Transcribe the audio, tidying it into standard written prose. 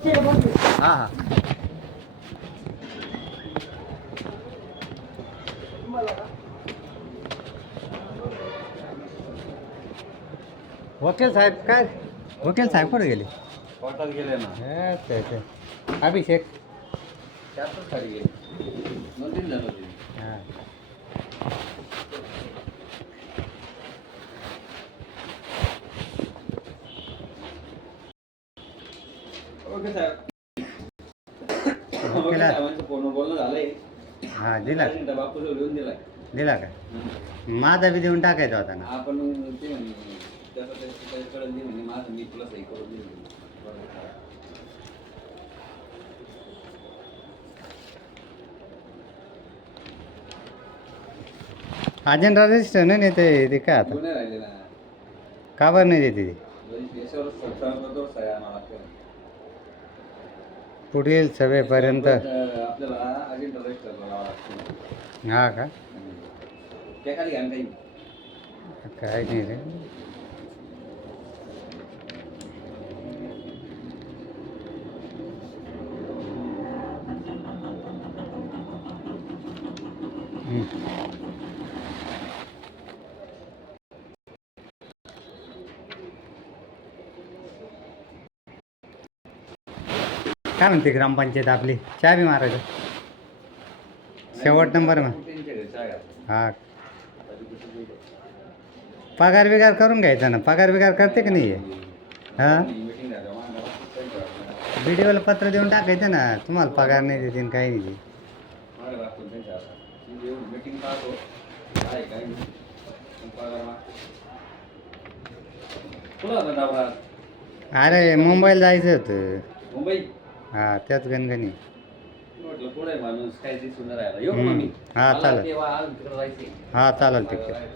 हां हां वकील साहेब काय वकील साहेब कुठे गेले कोर्टात गेले ना हे ते अभिषेक त्यातच खाली गेले 2-3 जण होते हां ओके साहेब वकिला साहेबांचं फोनवर बोलणं झालंय हां दिला बापू लिहून दिलाय दिला का माझा बी देऊन टाकायचा होता ना आपण ते म्हणे त्याच्याकडे दे म्हणे माझं मी तुला सही करून देईन अजेंडा रजिस्टर नाही नेते ते काय आता नाही राहिले ना का बरं नाही देते ते याच्यावर सरकारबरोबर सह्या आणावं लागतं पुढील सभेपर्यंत आपल्याला अजेंडा रजिस्टर करावा लागतो हा का त्या खाली घ्या काही काय नाही रे काय म्हणते ग्रामपंचायत आपली चहा बी मारायचं शेवट नंबर मग हा पगार बिगार करून घ्यायचा ना पगार बिगार करते की नाही हां व्हिडिओला पत्र देऊन टाकायचं ना तुम्हाला पगार नाही देते काही नाही अरे मुंबईला जायचं होतं मुंबई हां त्याच गणगणी म्हटलं पुढे माणूस काय दिसून राहिला येऊ का मग हां चालेल तेव्हा आज तिकडे जायचे हां चालेल ठीक आहे